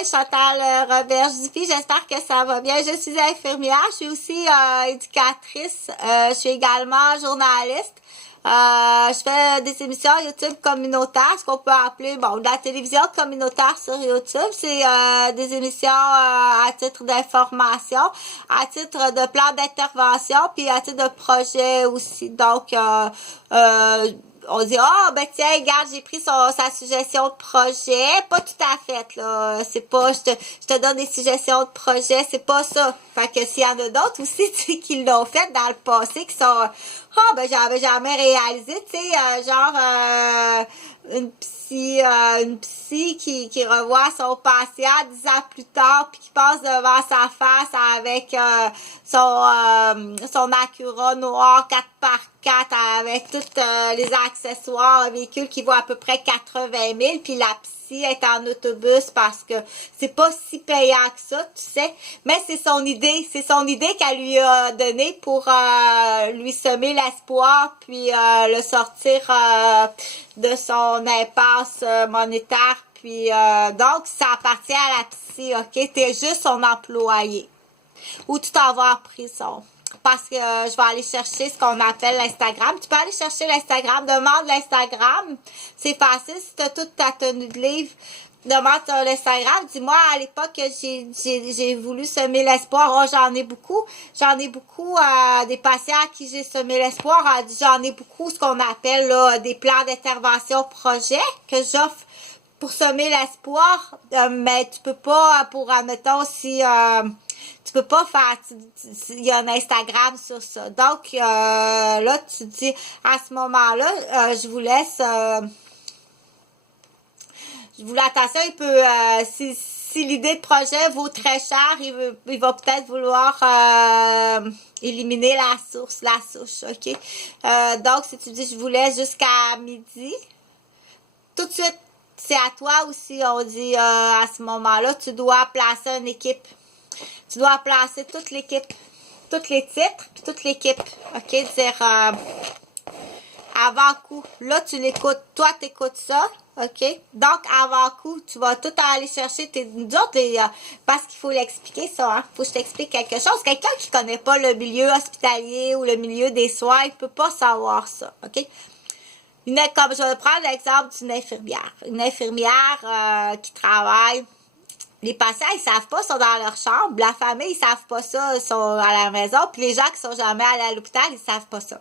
moi Chantal Roberge-Dupuis, j'espère que ça va bien. Je suis infirmière, je suis aussi éducatrice, je suis également journaliste. Je fais des émissions YouTube communautaires, ce qu'on peut appeler, bon, de la télévision communautaire sur YouTube. C'est des émissions à titre d'information, à titre de plan d'intervention, puis à titre de projet aussi. Donc, on dit, oh, ben tiens, regarde, j'ai pris sa suggestion de projet. Pas tout à fait, là. C'est pas, je te donne des suggestions de projet, c'est pas ça. Fait que s'il y en a d'autres aussi, tu sais, qui l'ont fait dans le passé, qui sont, oh, ben j'avais jamais réalisé, tu sais, une psy qui revoit son patient 10 ans plus tard, puis qui passe devant sa face avec son Acura noir 4x4 avec tous les accessoires, véhicule qui vaut à peu près 80 000, puis la psy est en autobus parce que c'est pas si payant que ça, tu sais, mais c'est son idée qu'elle lui a donnée pour lui semer l'espoir, puis le sortir de son impasse monétaire, puis donc ça appartient à la psy, ok, t'es juste son employé, ou tu t'en vas en prison. Parce que je vais aller chercher ce qu'on appelle l'Instagram. Tu peux aller chercher l'Instagram, demande l'Instagram. C'est facile, si tu as toute ta tenue de livre, demande sur l'Instagram. Dis-moi, à l'époque, j'ai voulu semer l'espoir. Oh, j'en ai beaucoup. Des patients à qui j'ai semé l'espoir. J'en ai beaucoup, ce qu'on appelle là, des plans d'intervention projet que j'offre pour semer l'espoir. Mais tu peux pas, pour, admettons, si... tu peux pas faire, il y a un Instagram sur ça. Donc, là, tu dis, à ce moment-là, je vous laisse, attention, il peut, si l'idée de projet vaut très cher, il va peut-être vouloir éliminer la souche, ok? Donc, si tu dis, je vous laisse jusqu'à midi, tout de suite, c'est à toi aussi, on dit, à ce moment-là, tu dois placer une équipe. Tu dois placer toute l'équipe, tous les titres, puis toute l'équipe, ok? Dire avant-coup. Là, tu l'écoutes. Toi, tu écoutes ça, ok? Donc, avant-coup, tu vas tout aller chercher nous autres, parce qu'il faut l'expliquer ça, hein? Faut que je t'explique quelque chose. Quelqu'un qui connaît pas le milieu hospitalier ou le milieu des soins, il peut pas savoir ça, ok? Comme je vais prendre l'exemple d'une infirmière. Une infirmière qui travaille. Les patients, ils savent pas, ils sont dans leur chambre. La famille, ils savent pas ça, ils sont à la maison. Puis les gens qui sont jamais allés à l'hôpital, ils savent pas ça.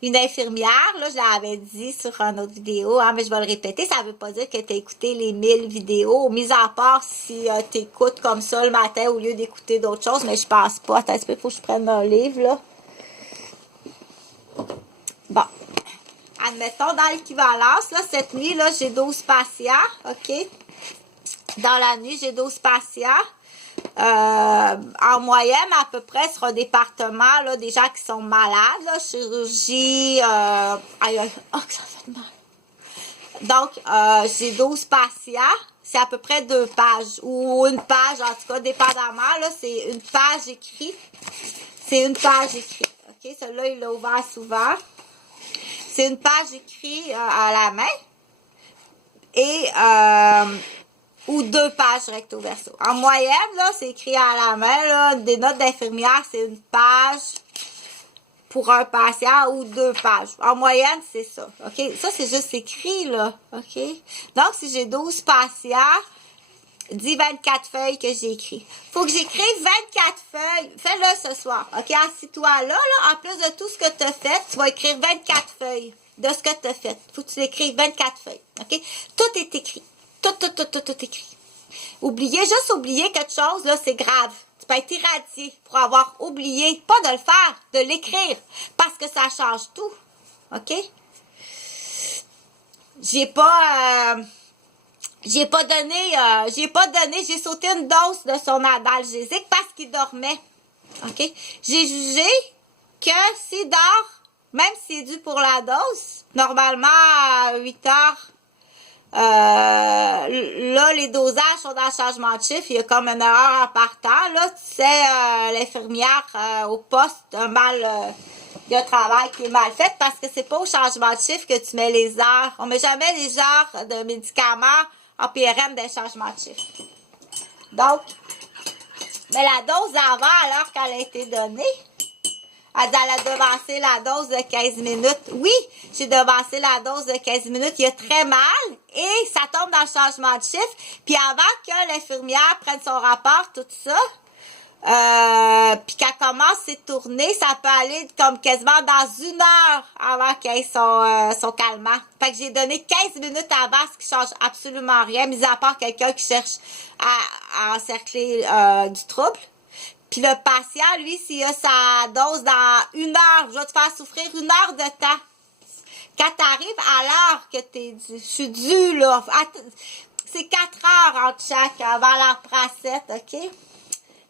Une infirmière, là, je l'avais dit sur une autre vidéo, hein, mais je vais le répéter, ça veut pas dire que tu as écouté les 1000 vidéos, mis à part si tu écoutes comme ça le matin au lieu d'écouter d'autres choses, mais je pense pas. Attends, il faut que je prenne un livre, là. Bon. Admettons, dans l'équivalence, là, cette nuit, là, j'ai 12 patients, ok? Dans la nuit, j'ai 12 patients. En moyenne, à peu près, sur un département, là, des gens qui sont malades, là, chirurgie, oh, que ça fait mal. Donc, j'ai 12 patients. C'est à peu près 2 pages, ou une page, en tout cas, dépendamment, là, c'est une page écrite. C'est une page écrite, ok? Celui-là, il l'a ouvert souvent. C'est une page écrite à la main. Et, ou 2 pages recto verso. En moyenne, là, c'est écrit à la main, là, des notes d'infirmière, c'est une page pour un patient ou 2 pages. En moyenne, c'est ça. OK? Ça, c'est juste écrit, là. OK? Donc, si j'ai 12 patients, dis 24 feuilles que j'ai écrit. Faut que j'écrive 24 feuilles. Fais-le ce soir. OK? Assis-toi là, en plus de tout ce que tu as fait, tu vas écrire 24 feuilles de ce que tu as fait. Faut que tu écrives 24 feuilles. OK? Tout est écrit. Tout écrit. Juste oublier quelque chose, là, c'est grave. Tu peux être irradié pour avoir oublié, pas de le faire, de l'écrire, parce que ça change tout. OK? J'ai sauté une dose de son analgésique parce qu'il dormait. OK? J'ai jugé que s'il dort, même s'il est dû pour la dose, normalement à 8 heures, là, les dosages sont dans le changement de chiffre. Il y a comme une erreur en partant. Là, tu sais, l'infirmière au poste il y a un travail qui est mal fait parce que c'est pas au changement de chiffre que tu mets les heures. On met jamais les heures de médicaments APRM d'un changement de chiffre. Donc, mais la dose d'avant, alors qu'elle a été donnée, elle a devancé la dose de 15 minutes. Oui, j'ai devancé la dose de 15 minutes. Il y a très mal et ça tombe dans le changement de chiffre. Puis avant que l'infirmière prenne son rapport, tout ça, puis qu'elle commence ses tournées, ça peut aller comme quasiment dans 1 heure avant qu'elle ait son calmant. Fait que j'ai donné 15 minutes avant, ce qui change absolument rien, mis à part quelqu'un qui cherche à encercler du trouble. Puis le patient, lui, s'il a sa dose dans 1 heure, je vais te faire souffrir 1 heure de temps. Quand tu arrives à l'heure que t'es dû, je suis due, là, c'est 4 heures entre chaque, avant la pracette, OK?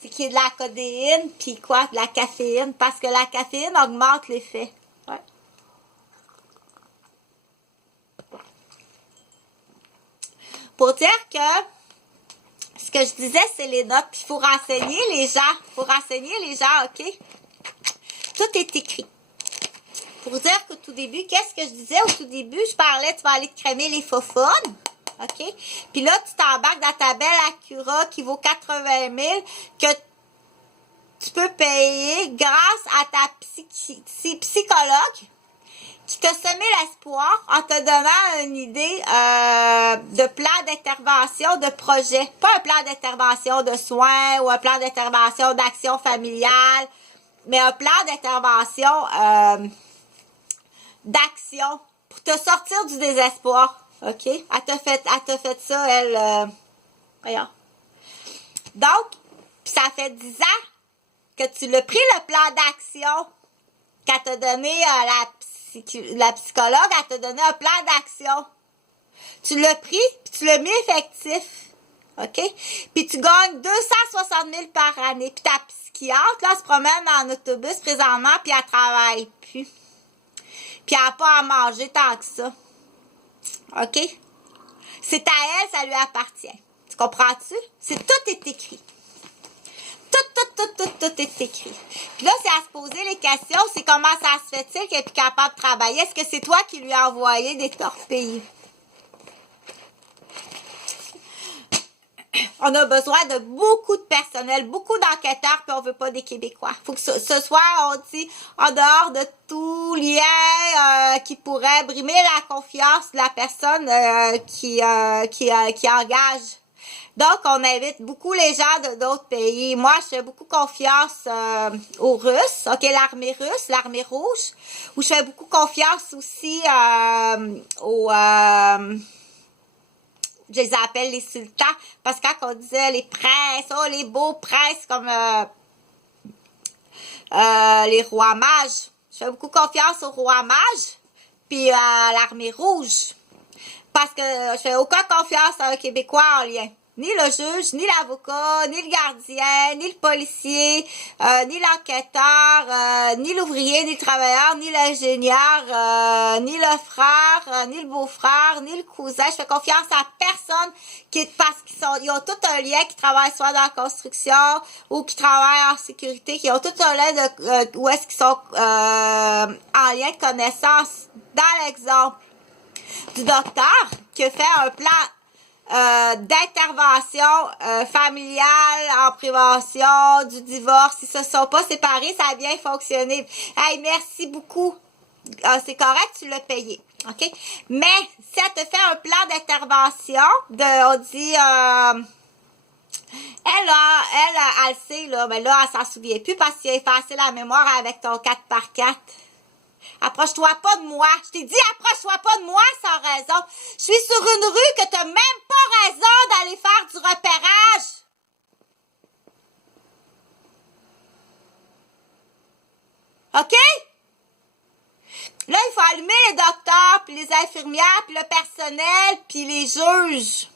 C'est qu'il y a de la codéine, puis quoi, de la caféine, parce que la caféine augmente l'effet. Ouais. Pour dire que, ce que je disais, c'est les notes, puis il faut renseigner les gens, OK? Tout est écrit. Pour dire qu'au tout début, qu'est-ce que je disais au tout début? Je parlais, tu vas aller te crémer les faufounes. OK? Puis là, tu t'embarques dans ta belle Acura qui vaut 80 000 que tu peux payer grâce à ta psychologue qui t'a semé l'espoir en te donnant une idée de plan d'intervention, de projet. Pas un plan d'intervention de soins ou un plan d'intervention d'action familiale, mais un plan d'intervention d'action pour te sortir du désespoir. OK? Elle t'a fait ça, elle. Voyons. Donc, ça fait 10 ans que tu l'as pris, le plan d'action qu'elle t'a donné la psychologue, elle t'a donné un plan d'action. Tu l'as pris, puis tu l'as mis effectif. OK? Puis tu gagnes 260 000 par année. Puis ta psychiatre, là, se promène en autobus présentement, puis elle travaille plus. Puis elle n'a pas à manger tant que ça. OK? C'est à elle, ça lui appartient. Tu comprends-tu? Tout est écrit. Tout est écrit. Puis là, c'est à se poser les questions, c'est comment ça se fait-il qu'elle est plus capable de travailler? Est-ce que c'est toi qui lui as envoyé des torpilles? On a besoin de beaucoup de personnel, beaucoup d'enquêteurs, puis on veut pas des Québécois. Faut que ce soit, on dit, en dehors de tout lien qui pourrait brimer la confiance de la personne qui engage. Donc, on invite beaucoup les gens de d'autres pays. Moi, je fais beaucoup confiance aux Russes, OK, l'armée russe, l'armée rouge, où je fais beaucoup confiance aussi aux... je les appelle les sultans, parce que quand on disait les princes, oh, les beaux princes comme les rois mages, je fais beaucoup confiance aux rois mages, puis à l'armée rouge, parce que je fais aucune confiance à un Québécois en lien. Ni le juge, ni l'avocat, ni le gardien, ni le policier, ni l'enquêteur, ni l'ouvrier, ni le travailleur, ni l'ingénieur, ni le frère, ni le beau-frère, ni le cousin. Je fais confiance à personne parce qu'ils ont tout un lien, qui travaillent soit dans la construction ou qui travaillent en sécurité, qui ont tout un lien de où est-ce qu'ils sont en lien de connaissance. Dans l'exemple du docteur qui a fait un plan d'intervention familiale en prévention du divorce. S'ils se sont pas séparés, ça a bien fonctionné. Hey, merci beaucoup. C'est correct, tu l'as payé. OK? Mais si elle te fait un plan d'intervention, on dit elle sait, là, mais là, elle s'en souvient plus parce qu'il a effacé la mémoire avec ton 4x4. Approche-toi pas de moi. Je t'ai dit, approche-toi pas de moi sans raison. Je suis sur une rue que t'as même pas raison d'aller faire du repérage. OK? Là, il faut allumer les docteurs, puis les infirmières, puis le personnel, puis les juges.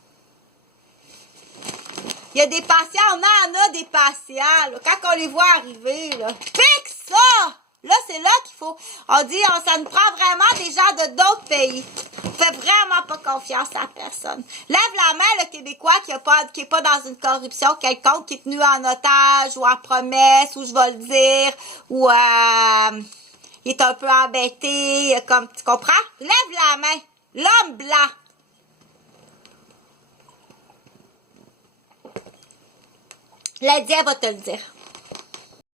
Il y a des patients, on en a des patients, là, quand on les voit arriver, là. Pique ça! Là, c'est là qu'il faut, on dit, ça nous prend vraiment des gens de d'autres pays. On fait vraiment pas confiance à personne. Lève la main, le Québécois qui est pas dans une corruption quelconque, qui est tenu en otage ou en promesse, ou je vais le dire, ou il est un peu embêté, comme, tu comprends? Lève la main. L'homme blanc. Lydia va te le dire.